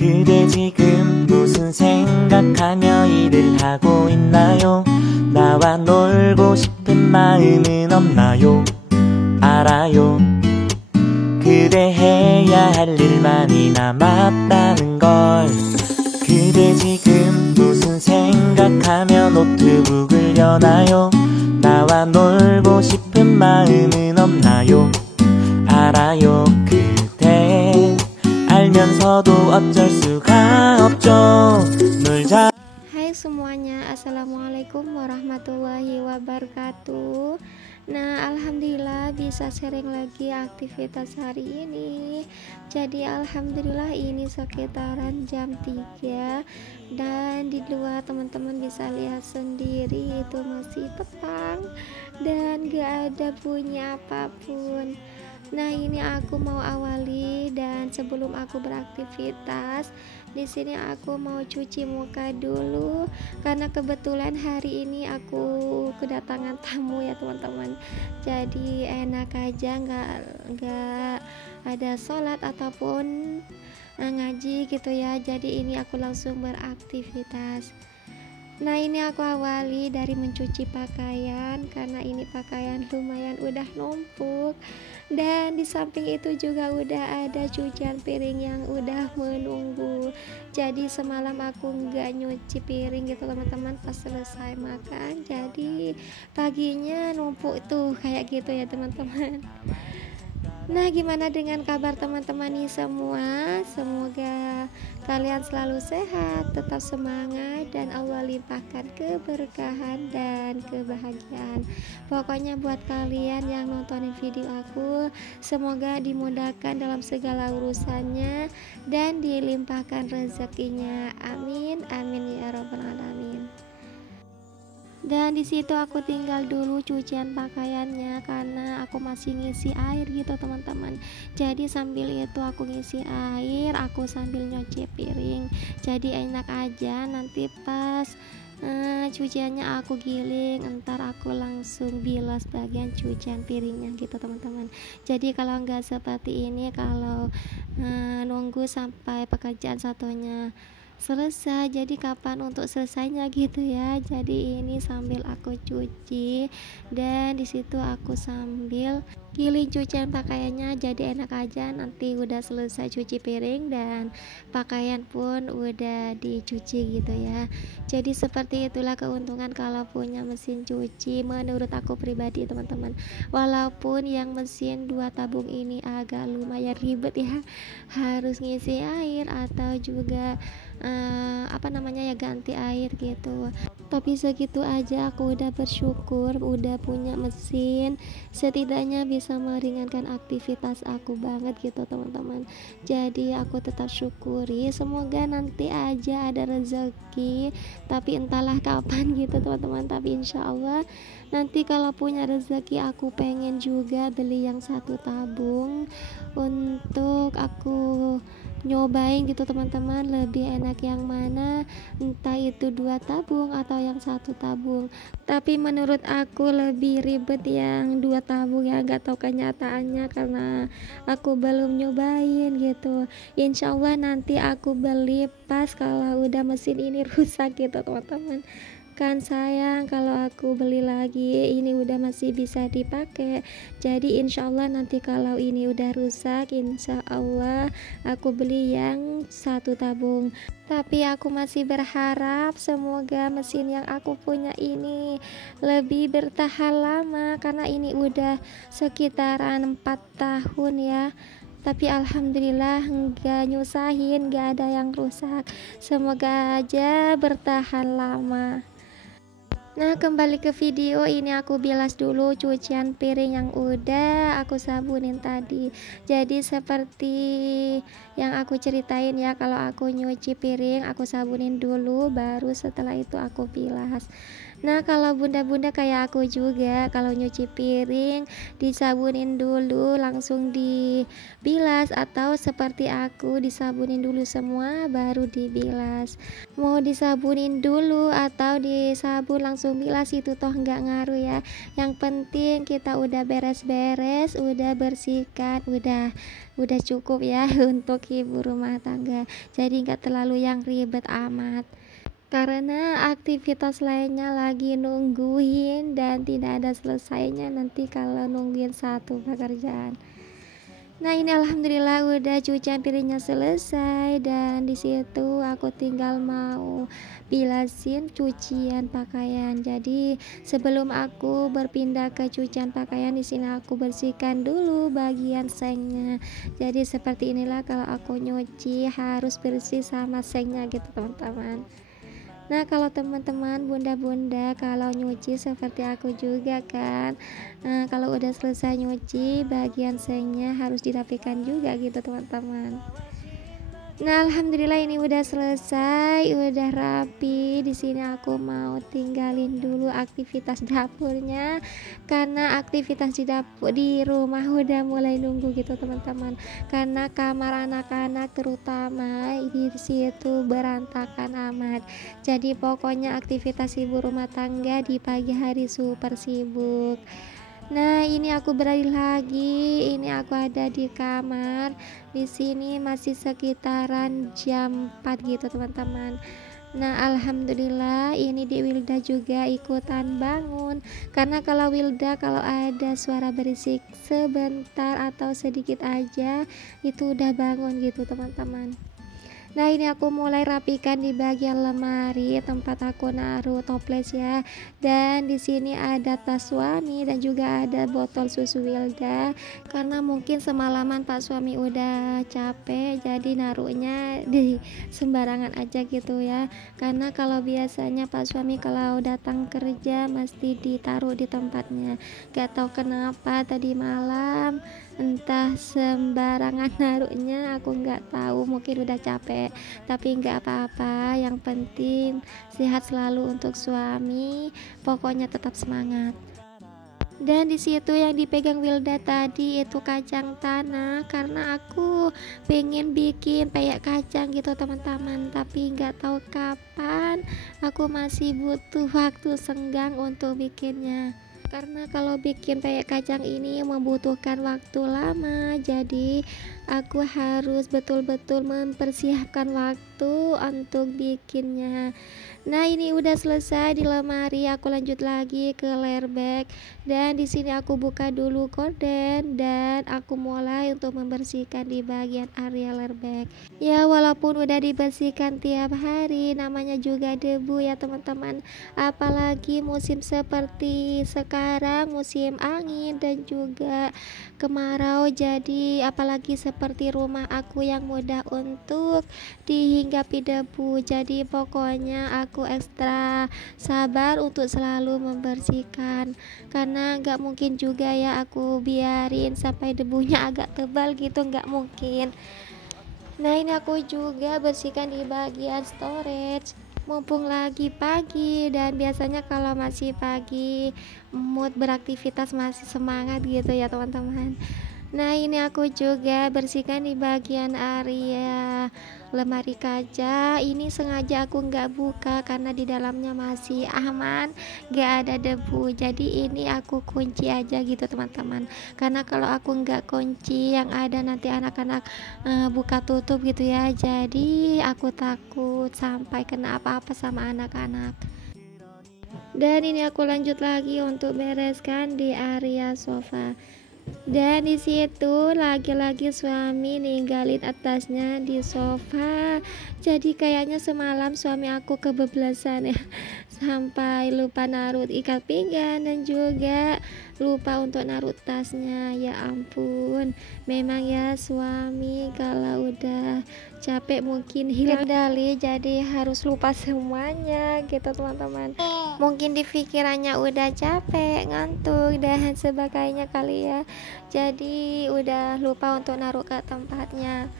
그대 지금 무슨 생각하며 일을 하고 있나요? 나와 놀고 싶은 마음은 없나요? 알아요. 그대 해야 할 일 많이 남았다는 걸. 그대 지금 무슨 생각하며 노트북을 여나요? 나와 놀고 싶은 마음은 없나요? 알아요. 그대 알면서도 어쩔 수가 없죠. 놀자. Hai semuanya, assalamualaikum warahmatullahi wabarakatuh. Nah, alhamdulillah bisa sharing lagi aktivitas hari ini. Jadi alhamdulillah ini sekitaran jam 3 dan di luar teman-teman bisa lihat sendiri itu masih petang dan gak ada bunyi apapun. Nah, ini aku mau awali, dan sebelum aku beraktivitas di sini aku mau cuci muka dulu karena kebetulan hari ini aku kedatangan tamu ya teman-teman. Jadi enak aja nggak ada sholat ataupun ngaji gitu ya. Jadi ini aku langsung beraktivitas. Nah, ini aku awali dari mencuci pakaian karena ini pakaian lumayan udah numpuk, dan di samping itu juga udah ada cucian piring yang udah menunggu. Jadi semalam aku nggak nyuci piring gitu teman-teman pas selesai makan, jadi paginya numpuk tuh kayak gitu ya teman-teman. Nah, gimana dengan kabar teman-teman nih semua? Semoga kalian selalu sehat, tetap semangat, dan Allah limpahkan keberkahan dan kebahagiaan. Pokoknya buat kalian yang nontonin video aku, semoga dimudahkan dalam segala urusannya dan dilimpahkan rezekinya. Amin, amin ya rabbal alamin. Dan di situ aku tinggal dulu cucian pakaiannya karena aku masih ngisi air gitu teman-teman. Jadi sambil itu aku ngisi air, aku sambil nyuci piring. Jadi enak aja nanti pas cuciannya aku giling, entar aku langsung bilas bagian cucian piringnya gitu teman-teman. Jadi kalau nggak seperti ini, kalau nunggu sampai pekerjaan satunya selesai, jadi kapan untuk selesainya gitu ya. Jadi ini sambil aku cuci dan disitu aku sambil giling cucian pakaiannya. Jadi enak aja nanti udah selesai cuci piring dan pakaian pun udah dicuci gitu ya. Jadi seperti itulah keuntungan kalau punya mesin cuci menurut aku pribadi teman-teman. Walaupun yang mesin 2 tabung ini agak lumayan ribet ya, harus ngisi air atau juga ganti air gitu, tapi segitu aja aku udah bersyukur udah punya mesin, setidaknya bisa meringankan aktivitas aku banget gitu teman-teman. Jadi aku tetap syukuri, semoga nanti aja ada rezeki, tapi entahlah kapan gitu teman-teman. Tapi insya Allah nanti kalau punya rezeki aku pengen juga beli yang 1 tabung untuk aku nyobain gitu teman-teman, lebih enak yang mana, entah itu 2 tabung atau yang 1 tabung. Tapi menurut aku lebih ribet yang 2 tabung ya, gak tahu kenyataannya karena aku belum nyobain gitu. Insya Allah nanti aku beli pas kalau udah mesin ini rusak gitu teman-teman. Kan sayang kalau aku beli lagi, ini udah masih bisa dipakai. Jadi insya Allah nanti kalau ini udah rusak, insya Allah aku beli yang 1 tabung. Tapi aku masih berharap semoga mesin yang aku punya ini lebih bertahan lama, karena ini udah sekitaran 4 tahun ya. Tapi alhamdulillah nggak nyusahin, nggak ada yang rusak. Semoga aja bertahan lama. Nah, kembali ke video ini, aku bilas dulu cucian piring yang udah aku sabunin tadi. Jadi seperti yang aku ceritain ya, kalau aku nyuci piring aku sabunin dulu, baru setelah itu aku bilas. Nah, kalau bunda-bunda kayak aku juga, kalau nyuci piring disabunin dulu langsung dibilas, atau seperti aku disabunin dulu semua baru dibilas. Mau disabunin dulu atau disabun langsung bilas itu toh nggak ngaruh ya. Yang penting kita udah beres-beres, udah bersihkan, udah cukup ya untuk ibu rumah tangga. Jadi nggak terlalu yang ribet amat, karena aktivitas lainnya lagi nungguin dan tidak ada selesainya nanti kalau nungguin satu pekerjaan. Nah, ini alhamdulillah udah cucian piringnya selesai, dan di situ aku tinggal mau bilasin cucian pakaian. Jadi sebelum aku berpindah ke cucian pakaian, di sini aku bersihkan dulu bagian sengnya. Jadi seperti inilah kalau aku nyuci harus bersih sama sengnya gitu teman-teman. Nah, kalau teman-teman bunda-bunda kalau nyuci seperti aku juga kan, kalau udah selesai nyuci bagian sengnya harus dirapikan juga gitu teman-teman. Nah, alhamdulillah ini udah selesai, udah rapi. Di sini aku mau tinggalin dulu aktivitas dapurnya, karena aktivitas di dapur di rumah udah mulai nunggu gitu teman-teman. Karena kamar anak-anak terutama di situ berantakan amat. Jadi pokoknya aktivitas ibu rumah tangga di pagi hari super sibuk. Nah, ini aku beralih lagi. Ini aku ada di kamar. Di sini masih sekitaran jam 4 gitu, teman-teman. Nah, alhamdulillah ini di Wilda juga ikutan bangun. Karena kalau Wilda kalau ada suara berisik sebentar atau sedikit aja itu udah bangun gitu, teman-teman. Nah, ini aku mulai rapikan di bagian lemari tempat aku naruh toples ya. Dan di sini ada tas suami dan juga ada botol susu Wilda. Karena mungkin semalaman Pak suami udah capek, jadi naruhnya di sembarangan aja gitu ya. Karena kalau biasanya Pak suami kalau datang kerja mesti ditaruh di tempatnya. Gak tahu kenapa tadi malam entah sembarangan naruhnya, aku nggak tahu, mungkin udah capek, tapi nggak apa-apa, yang penting sehat selalu untuk suami, pokoknya tetap semangat. Dan di situ yang dipegang Wilda tadi itu kacang tanah, karena aku pengen bikin peyek kacang gitu teman-teman, tapi nggak tahu kapan, aku masih butuh waktu senggang untuk bikinnya. Karena kalau bikin peyek kacang ini membutuhkan waktu lama, jadi aku harus betul-betul mempersiapkan waktu untuk bikinnya. Nah, ini udah selesai di lemari, aku lanjut lagi ke layer bag. Dan di sini aku buka dulu korden dan aku mulai untuk membersihkan di bagian area layer bag. Ya, walaupun udah dibersihkan tiap hari, namanya juga debu ya teman-teman. Apalagi musim seperti sekarang, musim angin dan juga kemarau. Jadi apalagi seperti rumah aku yang mudah untuk dihinggapi debu. Jadi pokoknya aku ekstra sabar untuk selalu membersihkan, karena nggak mungkin juga ya aku biarin sampai debunya agak tebal gitu, nggak mungkin. Nah, ini aku juga bersihkan di bagian storage, mumpung lagi pagi, dan biasanya kalau masih pagi mood beraktivitas masih semangat gitu ya teman-teman. Nah, ini aku juga bersihkan di bagian area lemari kaca. Ini sengaja aku nggak buka karena di dalamnya masih aman, nggak ada debu. Jadi ini aku kunci aja gitu teman-teman. Karena kalau aku nggak kunci, yang ada nanti anak-anak buka tutup gitu ya. Jadi aku takut sampai kena apa-apa sama anak-anak. Dan ini aku lanjut lagi untuk bereskan di area sofa. Dan di situ lagi-lagi suami ninggalin atasnya di sofa. Jadi kayaknya semalam suami aku kebablasan ya, sampai lupa naruh ikat pinggang dan juga lupa untuk naruh tasnya. Ya ampun, memang ya suami kalau udah capek mungkin hilang kendali, jadi harus lupa semuanya gitu teman-teman. Mungkin di pikirannya udah capek, ngantuk dan sebagainya kali ya, jadi udah lupa untuk naruh ke tempatnya.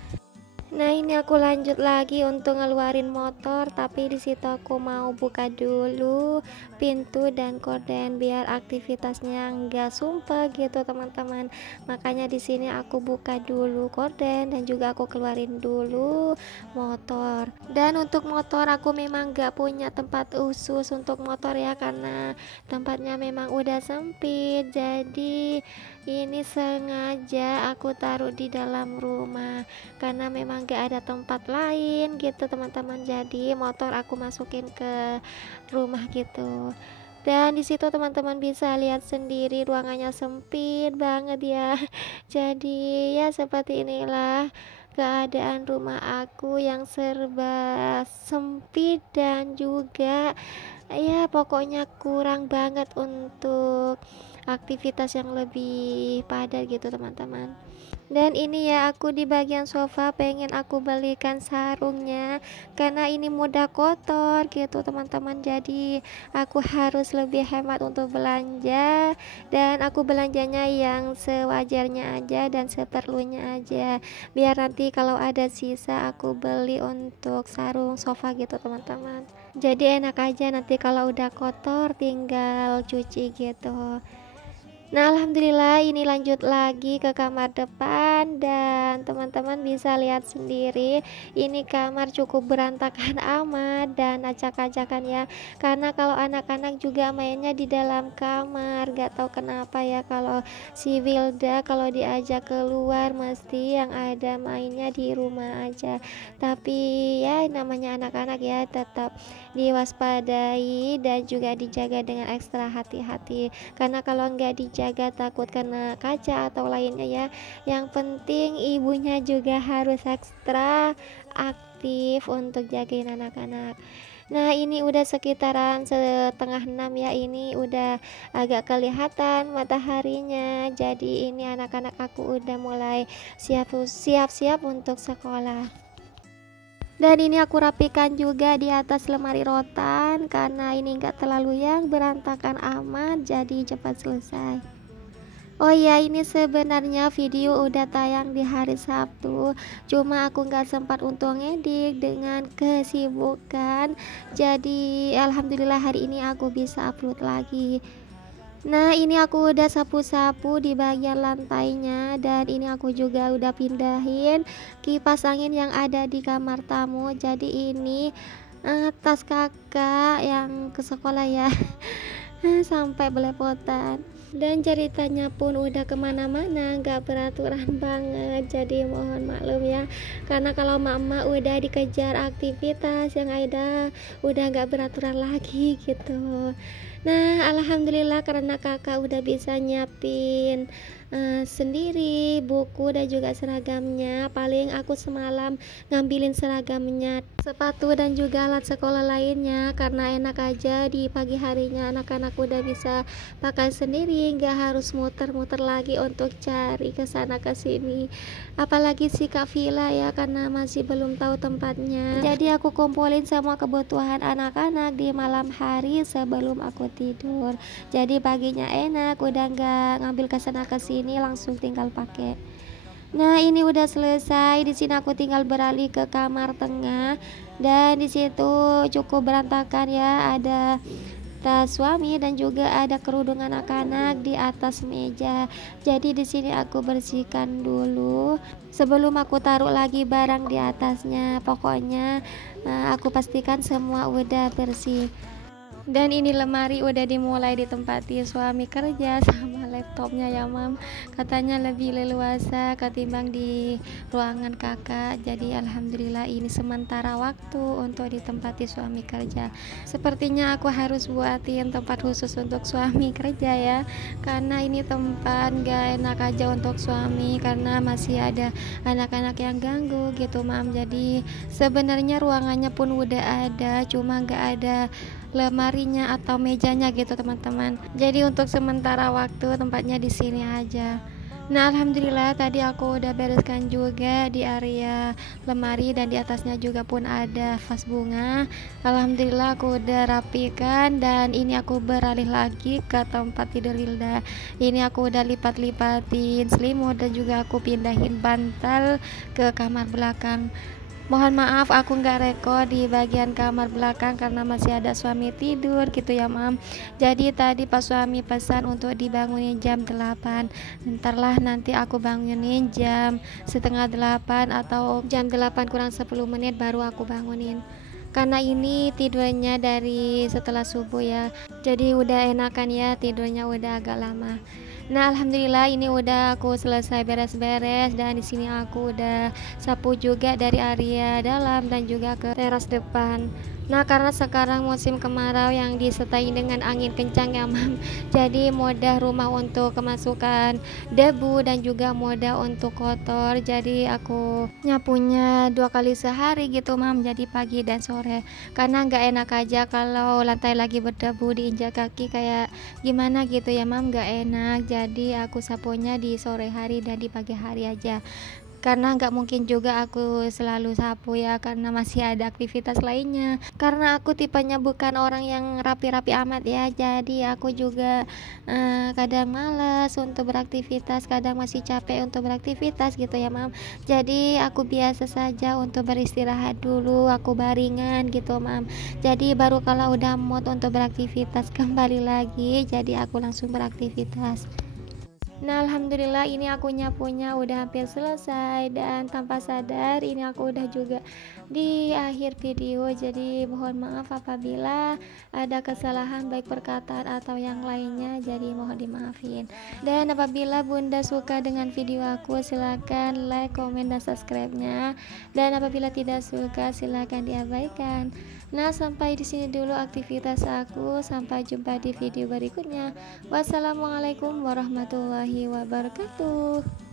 Nah, ini aku lanjut lagi untuk ngeluarin motor, tapi di situ aku mau buka dulu pintu dan korden biar aktivitasnya nggak sumpah gitu teman-teman. Makanya di sini aku buka dulu korden dan juga aku keluarin dulu motor. Dan untuk motor aku memang nggak punya tempat khusus untuk motor ya, karena tempatnya memang udah sempit. Jadi ini sengaja aku taruh di dalam rumah karena memang gak ada tempat lain gitu teman-teman. Jadi motor aku masukin ke rumah gitu. Dan di situ teman-teman bisa lihat sendiri ruangannya sempit banget ya. Jadi ya seperti inilah keadaan rumah aku yang serba sempit dan juga ya pokoknya kurang banget untuk aktivitas yang lebih padat gitu teman-teman. Dan ini ya aku di bagian sofa pengen aku belikan sarungnya karena ini mudah kotor gitu teman-teman. Jadi aku harus lebih hemat untuk belanja, dan aku belanjanya yang sewajarnya aja dan seperlunya aja, biar nanti kalau ada sisa aku beli untuk sarung sofa gitu teman-teman. Jadi enak aja nanti kalau udah kotor tinggal cuci gitu. Nah, alhamdulillah ini lanjut lagi ke kamar depan, dan teman-teman bisa lihat sendiri ini kamar cukup berantakan amat dan acak-acakan ya, karena kalau anak-anak juga mainnya di dalam kamar. Gak tahu kenapa ya, kalau si Wilda kalau diajak keluar mesti yang ada mainnya di rumah aja. Tapi ya namanya anak-anak ya, tetap diwaspadai dan juga dijaga dengan ekstra hati-hati, karena kalau nggak dijaga takut kena kaca atau lainnya ya. Yang penting ibunya juga harus ekstra aktif untuk jagain anak-anak. Nah, ini udah sekitaran setengah 6 ya, ini udah agak kelihatan mataharinya. Jadi ini anak-anak aku udah mulai siap-siap untuk sekolah. Dan ini aku rapikan juga di atas lemari rotan karena ini enggak terlalu yang berantakan amat, jadi cepat selesai. Oh iya, ini sebenarnya video udah tayang di hari Sabtu, cuma aku nggak sempat untuk ngedit dengan kesibukan. Jadi alhamdulillah hari ini aku bisa upload lagi. Nah, ini aku udah sapu-sapu di bagian lantainya, dan ini aku juga udah pindahin kipas angin yang ada di kamar tamu. Jadi ini tas kakak yang ke sekolah ya. Sampai belepotan. Dan ceritanya pun udah kemana-mana, gak peraturan banget. Jadi mohon maklum ya, karena kalau mama udah dikejar aktivitas yang ada udah gak beraturan lagi gitu. Nah, alhamdulillah karena kakak udah bisa nyiapin sendiri buku dan juga seragamnya. Paling aku semalam ngambilin seragamnya, sepatu dan juga alat sekolah lainnya, karena enak aja di pagi harinya anak-anak udah bisa pakai sendiri, nggak harus muter-muter lagi untuk cari ke sana ke sini. Apalagi si Kak Vila ya, karena masih belum tahu tempatnya. Jadi aku kumpulin semua kebutuhan anak-anak di malam hari sebelum aku tidur. Jadi paginya enak, udah nggak ngambil ke sana ke sini, langsung tinggal pakai. Nah, ini udah selesai. Di sini aku tinggal beralih ke kamar tengah, dan di situ cukup berantakan ya. Ada tas suami dan juga ada kerudung anak-anak di atas meja. Jadi di sini aku bersihkan dulu sebelum aku taruh lagi barang di atasnya. Pokoknya aku pastikan semua udah bersih. Dan ini lemari udah dimulai ditempati suami kerja sama laptopnya ya mam, katanya lebih leluasa ketimbang di ruangan kakak. Jadi alhamdulillah ini sementara waktu untuk ditempati suami kerja. Sepertinya aku harus buatin tempat khusus untuk suami kerja ya, karena ini tempat gak enak aja untuk suami karena masih ada anak-anak yang ganggu gitu mam. Jadi sebenarnya ruangannya pun udah ada, cuma gak ada lemarinya atau mejanya gitu teman-teman. Jadi untuk sementara waktu tempatnya di sini aja. Nah, alhamdulillah tadi aku udah bereskan juga di area lemari dan di atasnya juga pun ada vas bunga. Alhamdulillah aku udah rapikan dan ini aku beralih lagi ke tempat tidur Hilda. Ini aku udah lipat-lipatin selimut dan juga aku pindahin bantal ke kamar belakang. Mohon maaf aku nggak rekod di bagian kamar belakang karena masih ada suami tidur gitu ya mam. Jadi tadi pas suami pesan untuk dibangunin jam 8. Entarlah nanti aku bangunin jam setengah 8 atau jam 8 kurang 10 menit baru aku bangunin. Karena ini tidurnya dari setelah subuh ya. Jadi udah enakan ya, tidurnya udah agak lama. Nah, alhamdulillah ini udah aku selesai beres-beres dan di sini aku udah sapu juga dari area dalam dan juga ke teras depan. Nah, karena sekarang musim kemarau yang disertai dengan angin kencang ya, Mam. Jadi mudah rumah untuk kemasukan debu dan juga mudah untuk kotor. Jadi aku nyapunya 2 kali sehari gitu, Mam. Jadi pagi dan sore. Karena nggak enak aja kalau lantai lagi berdebu diinjak kaki kayak gimana gitu ya, Mam. Nggak enak. Jadi aku sapunya di sore hari dan di pagi hari aja. Karena nggak mungkin juga aku selalu sapu ya, karena masih ada aktivitas lainnya. Karena aku tipenya bukan orang yang rapi-rapi amat ya, jadi aku juga kadang males untuk beraktivitas, kadang masih capek untuk beraktivitas gitu ya mam. Jadi aku biasa saja untuk beristirahat dulu, aku baringan gitu mam. Jadi baru kalau udah mood untuk beraktivitas kembali lagi, jadi aku langsung beraktivitas. Nah, alhamdulillah ini aku nyapunya udah hampir selesai dan tanpa sadar ini aku udah juga di akhir video. Jadi mohon maaf apabila ada kesalahan baik perkataan atau yang lainnya, jadi mohon dimaafin. Dan apabila Bunda suka dengan video aku, silakan like, komen, dan subscribe-nya. Dan apabila tidak suka, silakan diabaikan. Nah, sampai di sini dulu aktivitas aku. Sampai jumpa di video berikutnya. Wassalamualaikum warahmatullahi wabarakatuh.